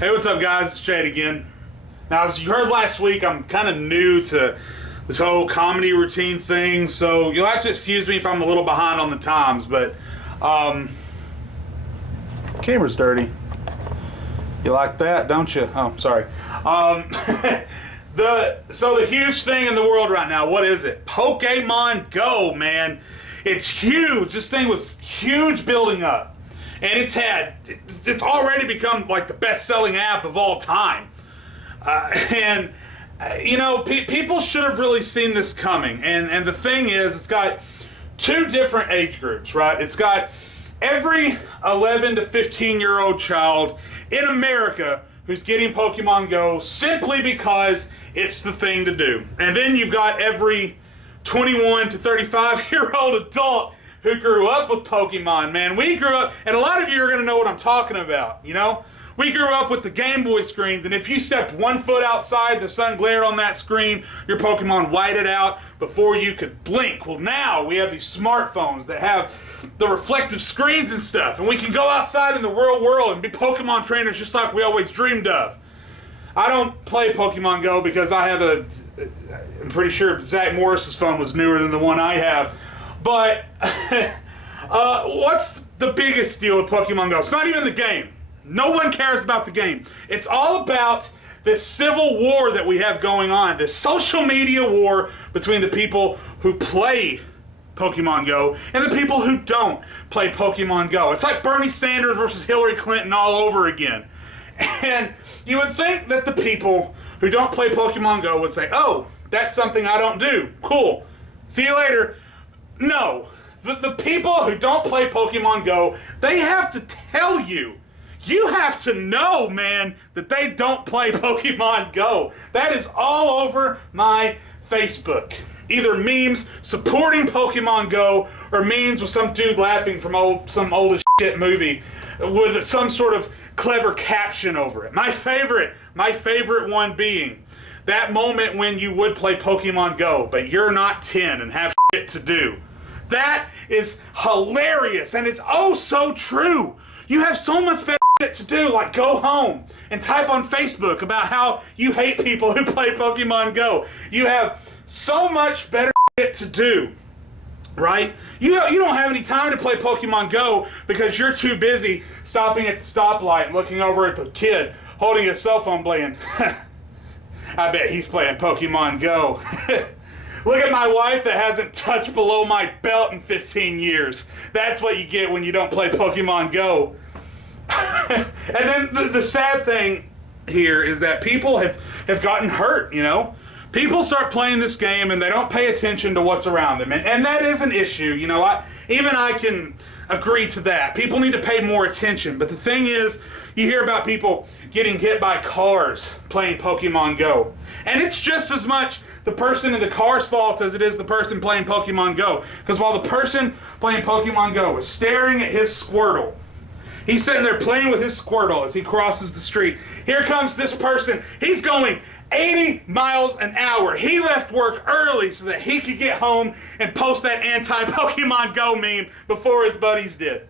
Hey, what's up, guys? It's Jade again. Now, as you heard last week, I'm kind of new to this whole comedy routine thing, so you'll have to excuse me if I'm a little behind on the times, but camera's dirty. You like that, don't you? Oh, sorry. The huge thing in the world right now, what is it? Pokemon Go, man. It's huge. This thing was huge building up. And it's already become like the best-selling app of all time. People should have really seen this coming. And the thing is, it's got two different age groups, right? It's got every 11 to 15-year-old child in America who's getting Pokemon Go simply because it's the thing to do. And then you've got every 21 to 35-year-old adult who grew up with Pokemon, man. We grew up, and a lot of you are going to know what I'm talking about, you know? We grew up with the Game Boy screens, and if you stepped 1 foot outside, the sun glared on that screen, your Pokemon whited out before you could blink. Well, now we have these smartphones that have the reflective screens and stuff, and we can go outside in the real world and be Pokemon trainers just like we always dreamed of. I don't play Pokemon Go because I have I'm pretty sure Zach Morris's phone was newer than the one I have. But what's the biggest deal with Pokemon Go? It's not even the game. No one cares about the game. It's all about this civil war that we have going on, this social media war between the people who play Pokemon Go and the people who don't play Pokemon Go. It's like Bernie Sanders versus Hillary Clinton all over again. And you would think that the people who don't play Pokemon Go would say, oh, that's something I don't do. Cool. See you later. No. The people who don't play Pokemon Go, they have to tell you. You have to know, man, that they don't play Pokemon Go. That is all over my Facebook. Either memes supporting Pokemon Go or memes with some dude laughing from some old as shit movie with some sort of clever caption over it. My favorite one being that moment when you would play Pokemon Go, but you're not 10 and have shit to do. That is hilarious, and it's oh so true. You have so much better shit to do, like go home and type on Facebook about how you hate people who play Pokemon Go. You have so much better shit to do, right? You don't have any time to play Pokemon Go because you're too busy stopping at the stoplight and looking over at the kid holding his cell phone playing. I bet he's playing Pokemon Go. Look at my wife that hasn't touched below my belt in 15 years. That's what you get when you don't play Pokemon Go. And then the sad thing here is that people have gotten hurt, you know? People start playing this game and they don't pay attention to what's around them. And that is an issue, you know. I can agree to that. People need to pay more attention. But the thing is, you hear about people getting hit by cars playing Pokemon Go. And it's just as much the person in the car's fault as it is the person playing Pokemon Go. Because while the person playing Pokemon Go is staring at his Squirtle, he's sitting there playing with his Squirtle as he crosses the street. Here comes this person. He's going 80 miles an hour. He left work early so that he could get home and post that anti-Pokemon Go meme before his buddies did.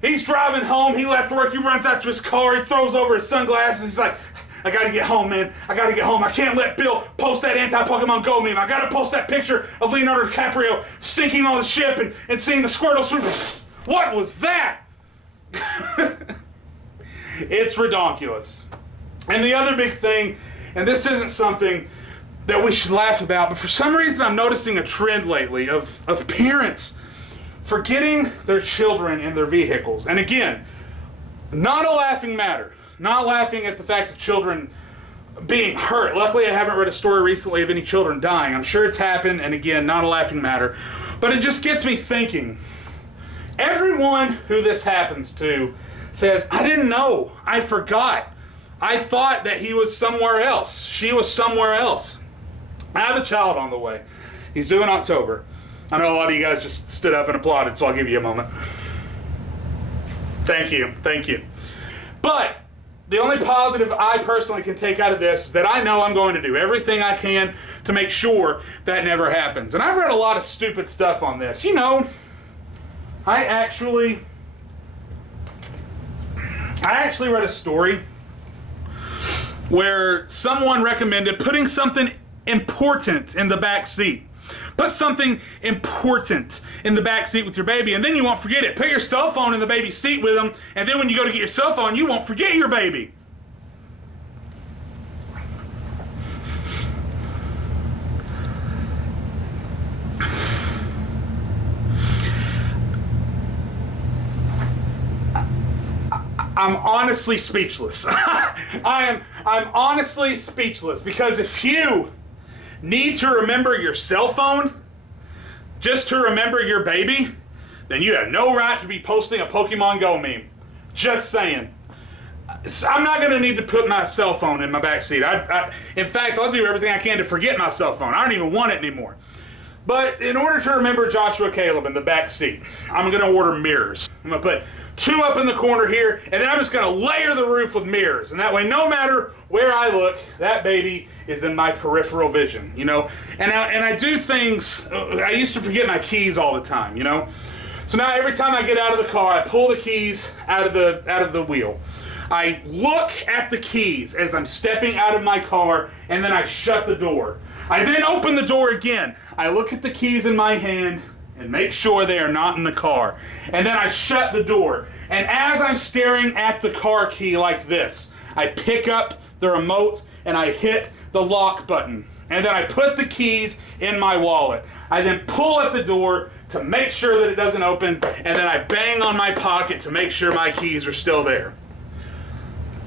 He's driving home. He left work. He runs out to his car. He throws over his sunglasses. He's like, I gotta get home, man. I gotta get home. I can't let Bill post that anti-Pokemon Go meme. I gotta post that picture of Leonardo DiCaprio sinking on the ship and seeing the Squirtle swim. What was that? It's redonkulous. And the other big thing, and this isn't something that we should laugh about, but for some reason I'm noticing a trend lately of parents forgetting their children in their vehicles. And again, not a laughing matter. Not laughing at the fact of children being hurt. Luckily, I haven't read a story recently of any children dying. I'm sure it's happened, and again, not a laughing matter. But it just gets me thinking. Everyone who this happens to says, I didn't know. I forgot. I thought that he was somewhere else. She was somewhere else. I have a child on the way. He's due in October. I know a lot of you guys just stood up and applauded, so I'll give you a moment. Thank you. Thank you. But the only positive I personally can take out of this is that I know I'm going to do everything I can to make sure that never happens. And I've read a lot of stupid stuff on this. You know, I actually read a story where someone recommended putting something important in the back seat. Put something important in the back seat with your baby, and then you won't forget it. Put your cell phone in the baby's seat with them, and then when you go to get your cell phone, you won't forget your baby. I'm honestly speechless. I'm honestly speechless, because if you need to remember your cell phone just to remember your baby, then you have no right to be posting a Pokemon Go meme. Just saying. I'm not going to need to put my cell phone in my backseat. In fact, I'll do everything I can to forget my cell phone. I don't even want it anymore. But in order to remember Joshua Caleb in the back seat, I'm going to order mirrors. I'm going to put 2 up in the corner here, and then I'm just going to layer the roof with mirrors. And that way, no matter where I look, that baby is in my peripheral vision, you know? And I do things, I used to forget my keys all the time, you know? So now every time I get out of the car, I pull the keys out of the wheel. I look at the keys as I'm stepping out of my car, and then I shut the door. I then open the door again. I look at the keys in my hand and make sure they are not in the car. And then I shut the door. And as I'm staring at the car key like this, I pick up the remote and I hit the lock button. And then I put the keys in my wallet. I then pull at the door to make sure that it doesn't open, and then I bang on my pocket to make sure my keys are still there.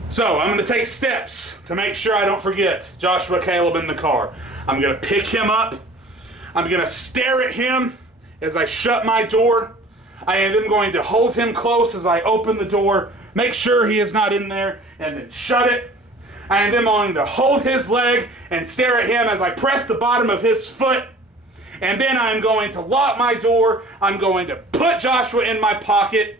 So I'm going to take steps to make sure I don't forget Joshua Caleb in the car. I'm going to pick him up. I'm going to stare at him as I shut my door. I am then going to hold him close as I open the door, make sure he is not in there, and then shut it. I am then going to hold his leg and stare at him as I press the bottom of his foot. And then I'm going to lock my door. I'm going to put Joshua in my pocket,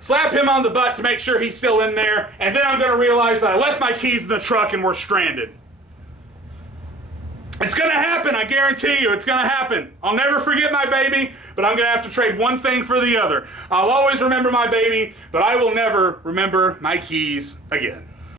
slap him on the butt to make sure he's still in there, and then I'm going to realize that I left my keys in the truck and we're stranded. It's going to happen, I guarantee you. It's going to happen. I'll never forget my baby, but I'm going to have to trade one thing for the other. I'll always remember my baby, but I will never remember my keys again.